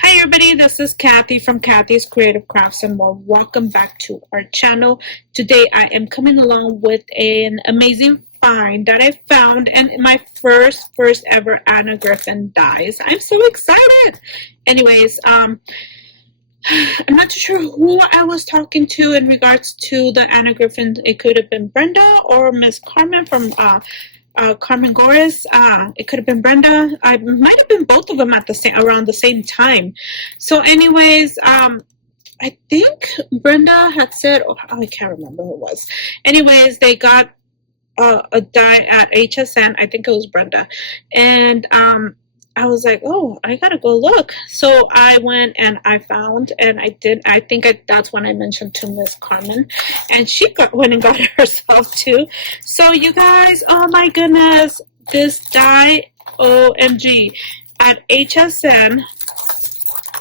Hi everybody, this is Kathy from Kathy's Creative Crafts and more. Welcome back to our channel. Today I am coming along with an amazing find that I found and my first ever Anna Griffin dies. I'm so excited. Anyways, I'm not too sure who I was talking to in regards to the Anna Griffin. It could have been Brenda or Miss Carmen from Carmen Goris. It could have been Brenda. I might have been both of them at the same around the same time. So, anyways, I think Brenda had said, oh, I can't remember who it was. Anyways, they got a die at HSN. I think it was Brenda, and I was like, oh, I gotta go look. So I went and I found, and I did. I think that's when I mentioned to Miss Carmen, and she went and got it herself too. So you guys, oh my goodness, this die, OMG, at HSN.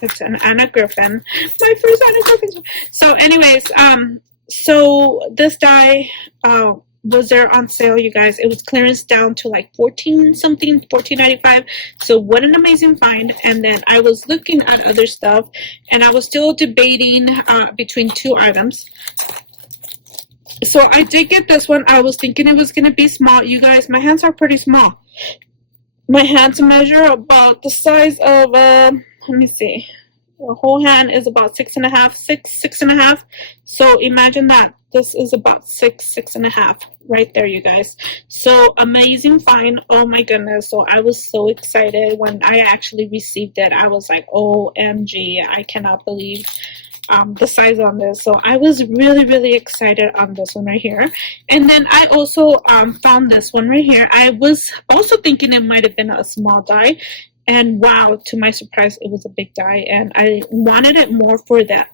It's an Anna Griffin, my first Anna Griffin. So, anyways, so this die, was there on sale, you guys. It was clearance down to like 14 something, 14.95. So what an amazing find. And then I was looking at other stuff and I was still debating between two items. So I did get this one. I was thinking it was going to be small. You guys, my hands are pretty small. My hands measure about the size of let me see, the whole hand is about 6.5. So imagine that. This is about 6.5 right there, you guys. So amazing find. Oh my goodness. So I was so excited when I actually received it. I was like, OMG, I cannot believe the size on this. So I was really excited on this one right here. And then I also found this one right here. I was also thinking it might have been a small die. And wow, to my surprise, it was a big die. And I wanted it more for that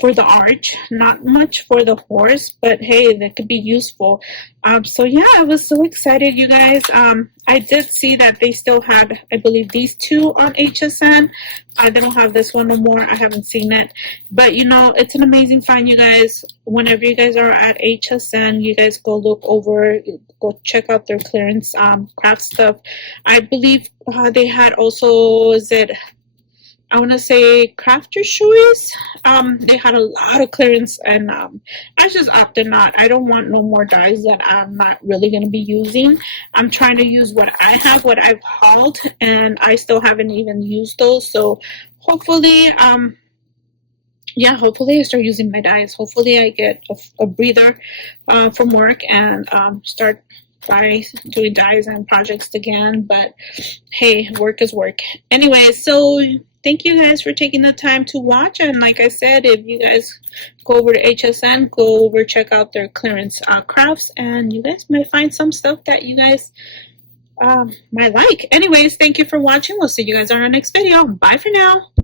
for the arch, not much for the horse, but hey, that could be useful. So yeah, I was so excited, you guys. I did see that they still had, I believe, these two on HSN. They don't have this one no more. I haven't seen it, but you know, it's an amazing find, you guys. Whenever you guys are at HSN, you guys go look over, go check out their clearance craft stuff. I believe they had also, is it, I want to say Crafter's Choice. They had a lot of clearance, and I just opted not. I don't want no more dies that I'm not really going to be using. I'm trying to use what I have, what I've hauled, and I still haven't even used those. So hopefully, yeah, hopefully I start using my dies. Hopefully I get a breather from work and start by doing dies and projects again. But hey, work is work. Anyway, so thank you guys for taking the time to watch. And like I said, if you guys go over to HSN, go over, check out their clearance crafts, and you guys might find some stuff that you guys might like. Anyways, thank you for watching. We'll see you guys on our next video. Bye for now.